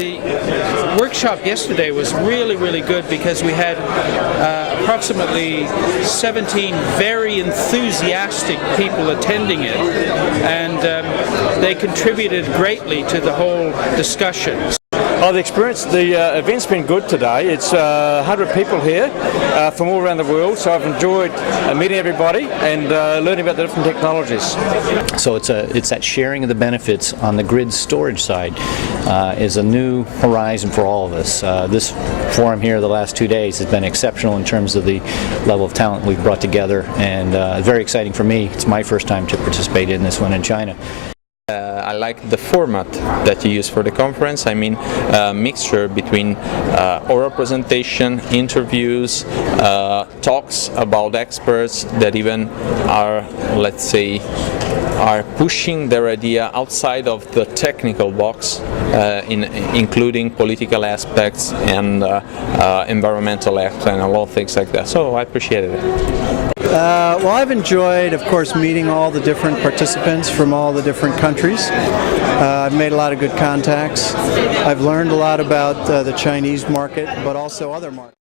The workshop yesterday was really good because we had approximately 17 very enthusiastic people attending it, and they contributed greatly to the whole discussion. Oh, the event's been good today. It's 100 people here from all around the world, so I've enjoyed meeting everybody and learning about the different technologies. So it's that sharing of the benefits on the grid storage side is a new horizon for all of us. This forum here the last 2 days has been exceptional in terms of the level of talent we've brought together, and very exciting for me. It's my first time to participate in this one in China. I like the format that you use for the conference. I mean, a mixture between oral presentation, interviews, talks about experts that even are, let's say, are pushing their idea outside of the technical box, including political aspects and environmental aspects and a lot of things like that. So I appreciated it. Well, I've enjoyed, of course, meeting all the different participants from all the different countries. I've made a lot of good contacts. I've learned a lot about the Chinese market, but also other markets.